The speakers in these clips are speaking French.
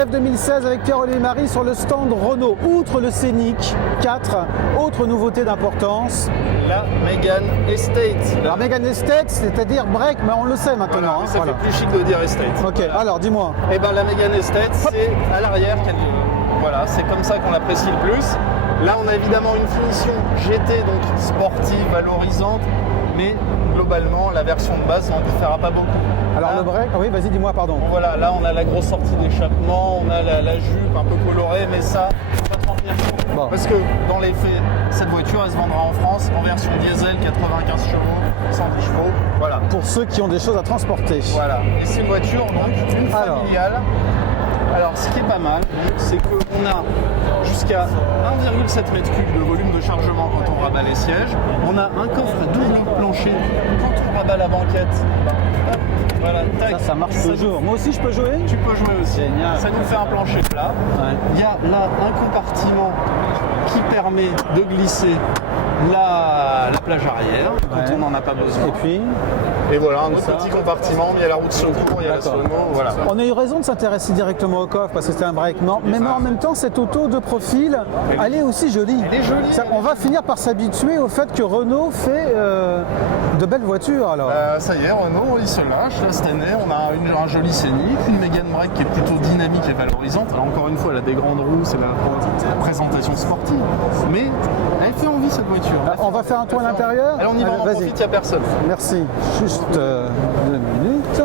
Genève 2016 avec Pierre-Olivier Marie sur le stand Renault. Outre le Scénic 4, autre nouveauté d'importance. La Mégane Estate. La Mégane Estate, c'est-à-dire break, mais on le sait maintenant. Voilà, hein, ça voilà. fait plus chic de dire Estate. Ok, Voilà. alors dis-moi. Et ben la Mégane Estate, c'est à l'arrière qu'elle. Voilà, c'est comme ça qu'on l'apprécie le plus. Là, on a évidemment une finition GT, donc sportive, valorisante, mais globalement, la version de base n'en différera pas beaucoup. Alors Là, le break, ah oui, vas-y, dis-moi, pardon. Voilà, là, on a la grosse sortie d'échappement, on a la jupe un peu colorée, mais ça, faut pas trop en tenir compte. Bon. Parce que dans les faits, cette voiture, elle se vendra en France en version diesel, 95 chevaux, 110 chevaux. Voilà. Pour ceux qui ont des choses à transporter. Voilà. Et c'est une voiture, donc, une Alors. familiale. Alors, ce qui est pas mal, c'est qu'on a jusqu'à 1,7 m3 de volume de chargement quand on rabat les sièges. On a un coffre à double plancher quand on rabat la banquette. Hop, voilà, tac. Ça marche Ça toujours. Moi aussi, je peux jouer? Tu peux jouer aussi. Génial. Ça nous fait un plancher plat. Ouais. Il y a là un compartiment qui permet de glisser la plage arrière quand Ouais. on n'en a pas besoin. Et puis, Et voilà, un autre ça. petit compartiment. Il y a la roue de secours, il y a la D'accord. sono. Voilà. on a eu raison de s'intéresser directement au coffre parce que c'était un break. Non, mais en même temps, cette auto de profil, elle est aussi jolie. Elle est jolie. On va finir par s'habituer au fait que Renault fait de belles voitures. Alors, Ça y est, Renault, il se lâche. Là, cette année, on a un joli Scénic, une Mégane Break qui est plutôt dynamique et valorisante. Alors, encore une fois, elle a des grandes roues, c'est la présentation sportive. Mais elle fait envie, cette voiture. on va faire un tour à l'intérieur. Allez, on y va, on en Vas-y. profite, il n'y a personne. Merci. Juste 2 minutes.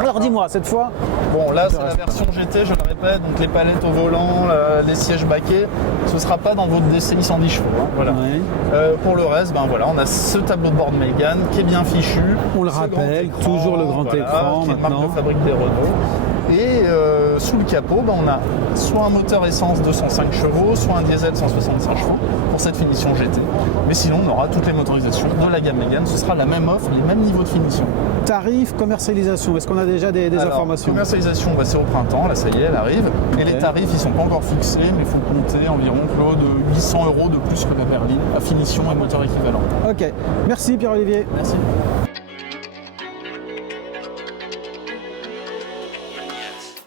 Alors dis-moi, cette fois, Bon, là, c'est la reste version GT, je le répète, donc les palettes au volant, les sièges baquets, ce ne sera pas dans votre DCI 110 chevaux. Hein, voilà. Ouais. Pour le reste, ben voilà, on a ce tableau de bord de Mégane qui est bien fichu. On le Ce rappelle, grand écran, toujours le grand écran qui est une marque maintenant. de fabrique des Renault. Et sous le capot, ben, on a soit un moteur essence 205 chevaux, soit un diesel 165 chevaux pour cette finition GT. Mais sinon, on aura toutes les motorisations de la gamme Mégane. Ce sera la même offre, les mêmes niveaux de finition. tarif, commercialisation, est-ce qu'on a déjà des Alors, informations? Commercialisation, bah, c'est au printemps, là ça y est, elle arrive. Et les tarifs, ils sont pas encore fixés, mais il faut compter environ Claude, 800 € de plus que la berline à finition et moteur équivalent. Ok, merci Pierre-Olivier. Merci.